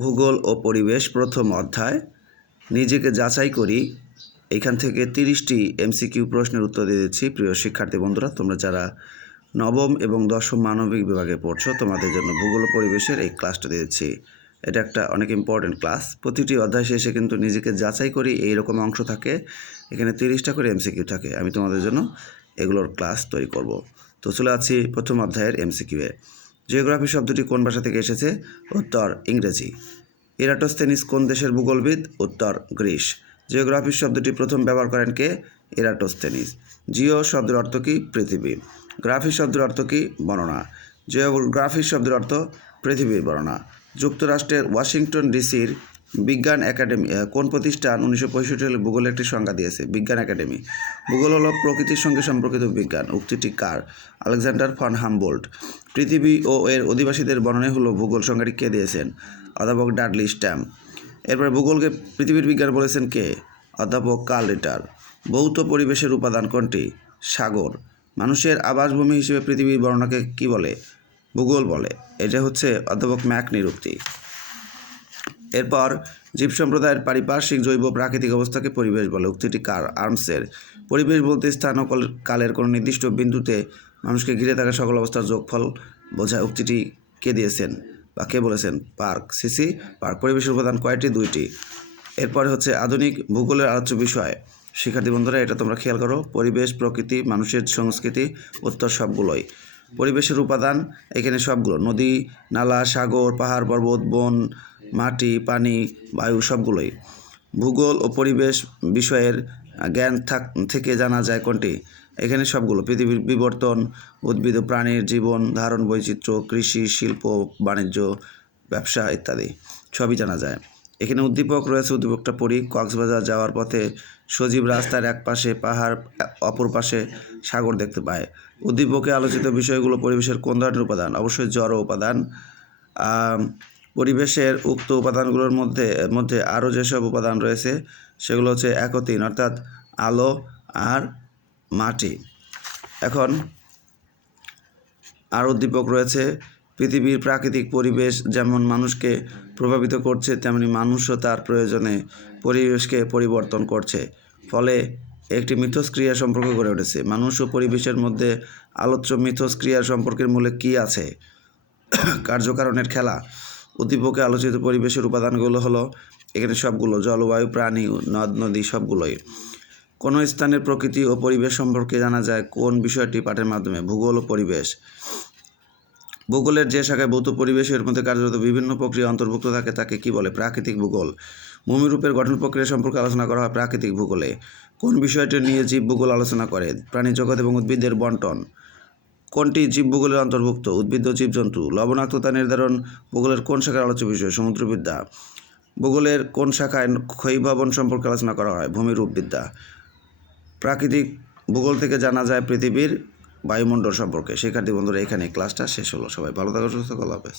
ভূগোল ও পরিবেশ প্রথম অধ্যায়। নিজেকে যাচাই করি। এখান থেকে তিরিশটি এমসিকিউ প্রশ্নের উত্তর দিয়ে দিচ্ছি। প্রিয় শিক্ষার্থী বন্ধুরা, তোমরা যারা নবম এবং দশম মানবিক বিভাগে পড়ছো, তোমাদের জন্য ভূগোল পরিবেশের এই ক্লাসটা দিয়েছি এটা একটা অনেক ইম্পর্টেন্ট ক্লাস প্রতিটি অধ্যায় শেষে কিন্তু নিজেকে যাচাই করি এইরকম অংশ থাকে। এখানে তিরিশটা করে এমসিকিউ থাকে। আমি তোমাদের জন্য এগুলোর ক্লাস তৈরি করব। তো চলে আছি প্রথম অধ্যায়ের এমসিকিউ এ। জিওগ্রাফি শব্দটি কোন ভাষা থেকে এসেছে? উত্তর, ইংরেজি। এরাটোস্তেনিস কোন দেশের ভূগোলবিদ? উত্তর, গ্রিস। জিওগ্রাফি শব্দটি প্রথম ব্যবহার করেন কে? এরাটোস্তেনিস জিও শব্দের অর্থ কী? পৃথিবী। গ্রাফি শব্দের অর্থ কী? বর্ণনা। জিওগ্রাফি শব্দের অর্থ পৃথিবীর বর্ণনা। যুক্তরাষ্ট্রের ওয়াশিংটন ডিসির বিজ্ঞান একাডেমি কোন প্রতিষ্ঠান উনিশশো পঁয়ষট্টি সালে ভূগোলের একটি সংজ্ঞা দিয়েছে? বিজ্ঞান একাডেমি। ভূগোল হল প্রকৃতির সঙ্গে সম্পর্কিত বিজ্ঞান। উক্তিটি কার? Alexander von Humboldt. পৃথিবী ও এর অধিবাসীদের বর্ণনা হলো ভূগোল সংজ্ঞাটি কে দিয়েছেন? অধ্যাপক ডাডলি স্ট্যাম্প। এরপরে ভূগোলকে পৃথিবীর বিজ্ঞান বলেছেন কে? অধ্যাপক কার্ল রিটার। ভৌত পরিবেশের উপাদান কোনটি? সাগর। মানুষের আবাসভূমি হিসেবে পৃথিবীর বর্ণনাকে কি বলে? ভূগোল বলে। এটা হচ্ছে অধ্যাপক ম্যাক নিরুক্তি। এরপর জীব সম্প্রদায়ের পারিপার্শ্বিক জৈব প্রাকৃতিক অবস্থাকে পরিবেশ বলে। উক্তিটি কার? আর্মসের। পরিবেশ বলতে স্থান ও কালের কোনো নির্দিষ্ট বিন্দুতে মানুষকে ঘিরে থাকা সকল অবস্থার যোগফল বোঝায়। উক্তিটি কে দিয়েছেন বা কে বলেছেন? Park CC. পার্ক পরিবেশের উপাদান কয়টি? দুইটি। এরপরে হচ্ছে আধুনিক ভূগোলের আলোচ্য বিষয়। শিক্ষার্থী বন্ধুরা, এটা তোমরা খেয়াল করো। পরিবেশ, প্রকৃতি, মানুষের সংস্কৃতি, উত্তর সবগুলোই। পরিবেশের উপাদান এখানে সবগুলো। নদী, নালা, সাগর, পাহাড়, পর্বত, বন মাটি, পানি, বায়ু সবগুলোই। ভূগোল ও পরিবেশ বিষয়ের জ্ঞান থাক, থেকে জানা যায় কোনটি। এখানে সবগুলো। পৃথিবীর বিবর্তন, উদ্ভিদ ও প্রাণীর জীবন, ধারণ বৈচিত্র্য, কৃষি, শিল্প, বাণিজ্য, ব্যবসা ইত্যাদি। সবই জানা যায়। এখানে উদ্দীপক রয়েছে। উদ্দীপকটা পড়ি। কক্সবাজার যাওয়ার পথে সজীব রাস্তার এক পাশে পাহাড়, অপর পাশে সাগর দেখতে পায়। উদ্দীপকে আলোচিত বিষয়গুলো পরিবেশের কোন ধরনের উপাদান? অবশ্যই জড় উপাদান। পরিবেশের উক্ত উপাদানগুলোর মধ্যে মধ্যে আরও যেসব উপাদান রয়েছে, সেগুলো হচ্ছে একতিন, অর্থাৎ আলো আর মাটি। এখন আর উদ্দীপক রয়েছে, পৃথিবীর প্রাকৃতিক পরিবেশ যেমন মানুষকে প্রভাবিত করছে, তেমনি মানুষও তার প্রয়োজনে পরিবেশকে পরিবর্তন করছে। ফলে একটি মিথস্ক্রিয়া সম্পর্ক গড়ে উঠেছে। মানুষ ও পরিবেশের মধ্যে আলোচ্য মিথস্ক্রিয়া সম্পর্কের মূলে কী আছে? কার্যকারণের খেলা। উদ্দীপকে আলোচিত পরিবেশের উপাদানগুলো হলো এখানে সবগুলো, জলবায়ু, প্রাণী, নদ, নদী, সবগুলোই। কোনো স্থানের প্রকৃতি ও পরিবেশ সম্পর্কে জানা যায় কোন বিষয়টি পাঠের মাধ্যমে? ভূগোল ও পরিবেশ। ভূগোলের যে শাখায় ভৌত পরিবেশের মধ্যে কার্যরত বিভিন্ন প্রক্রিয়া অন্তর্ভুক্ত থাকে তাকে কি বলে? প্রাকৃতিক ভূগোল। ভূমিরূপের গঠন প্রক্রিয়া সম্পর্কে আলোচনা করা হয় প্রাকৃতিক ভূগোলে। কোন বিষয়টি নিয়ে জীব ভূগোল আলোচনা করে? প্রাণী জগৎ এবং উদ্ভিদের বন্টন। কোনটি জীব ভূগোলের অন্তর্ভুক্ত? উদ্ভিদ ও জীবজন্তু। লবণাক্ততা নির্ধারণ ভূগোলের কোন শাখার আলোচ্য বিষয়? সমুদ্রবিদ্যা। ভূগোলের কোন শাখায় ক্ষয়ীভবন সম্পর্কে আলোচনা করা হয়? ভূমিরূপবিদ্যা প্রাকৃতিক ভূগোল থেকে জানা যায় পৃথিবীর বায়ুমণ্ডল সম্পর্কে। শিক্ষার্থী বন্ধুরা এখানে ক্লাসটা শেষ হলো। সবাই ভালো থাকো, সুস্থ কল হবে